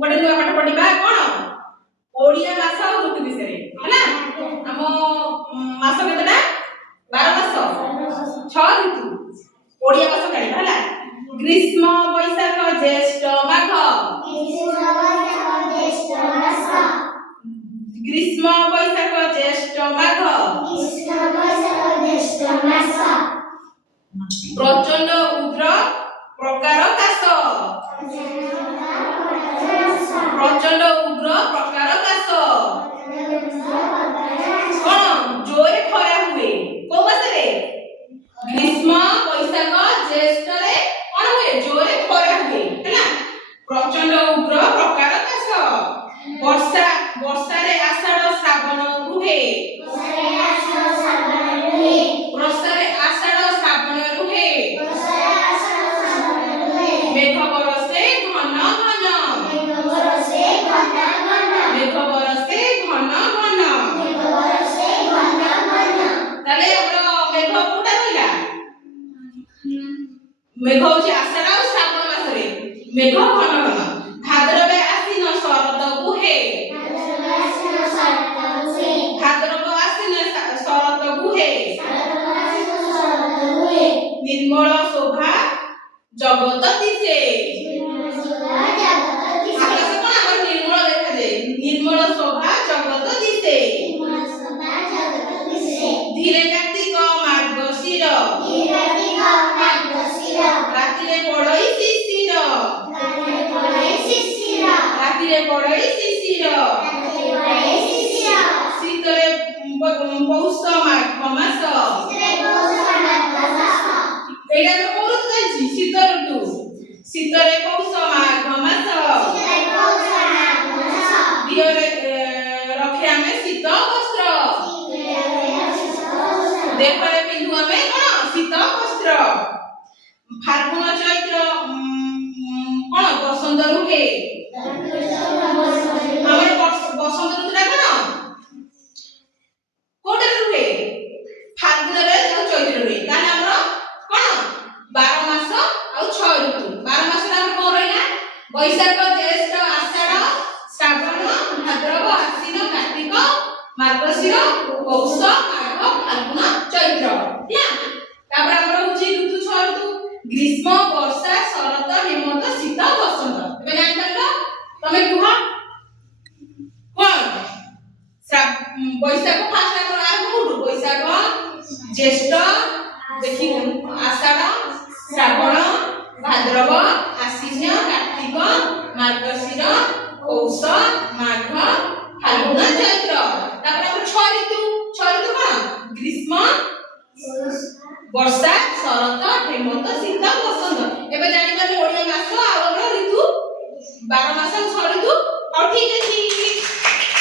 गोटे नुआ पाठ पढ़िबा कोन ओडिया मास और ऋतु विषय हैला हम मास केतटा 12 मास 6 ऋतु ओडिया मास काढिबा हैला ग्रीष्म वैशाख ज्येष्ठ माघ ग्रीष्म वैशाख ज्येष्ठ माघ प्रचंड उग्र प्रकार काश प्रचंड उग्र प्रकार काश कोन जोरे खरा हुए को मास रे ग्रीष्म वैशाख ज्येष्ठ रे कोन हुए जोरे खरा हुए हैला प्रचंड उग्र प्रकार काश वर्षा वर्षा रे आषाढ़ श्रावण रुहे वर्षा रे आषाढ़ श्रावण रुहे मेघ बरसे घन घन मेघ बरसे घन घन ताले हमरो मेघ कोटा रहिला मेघ होची आषाढ़ और श्रावण मास रे मेघ घन घन भाद्रवे आसीन शरद गुहे भाद्रव आसीन शरद गुहे निर्मल शोभा जगत दिसे आकाश कोन हमर निर्मल देखा दे निर्मल शोभा जगत दिसे धीरे कार्तिक मार्गशीर रातिरे पड़ई शिशिर रातिरे पड़ई शिशिर शीतले पौष माघ मास एटा तो कोन ऋतु शीत ऋतु शीतले पौष माघ मास दियरे रखे आमे शीत वस्त्र देखरे पिंधु आमे कोन शीत वस्त्र फाल्गुन चैत्र कोन बसंत रुहे हमर बसंत ऋतुटा कोन कोटे रुहे फाल्गुन रे और चैत्र रे ताने हमर कोन 12 मास और 6 ऋतु 12 मास रे हमर कोन रहिला वैशाख ज्येष्ठ आषाढ़ श्रावण भाद्रव आश्विन कार्तिक मार्गशीर पौष माघ फाल्गुन चैत्र ना तापर हमर होची ऋतु 6 ऋतु ग्रीष्म वर्षा शरत हेमंत शीत बसंत एबे जानि परलो तमे कुहा कोन वैशाख फास्ट हमर आरंभ होडु वैशाख ज्येष्ठ देखि आषाढ़ श्रावण भाद्रव आश्विन कार्तिक मार्गशीर पौष माघ फाल्गुन चैत्र तापर हमर 6 ऋतु कोन ग्रीष्म वर्षा शरत हेमंत शीत बसंत एबे जानि परले ओडिया मास आ ऋतु 12 मास 6 ऋतु और ठीक अछि।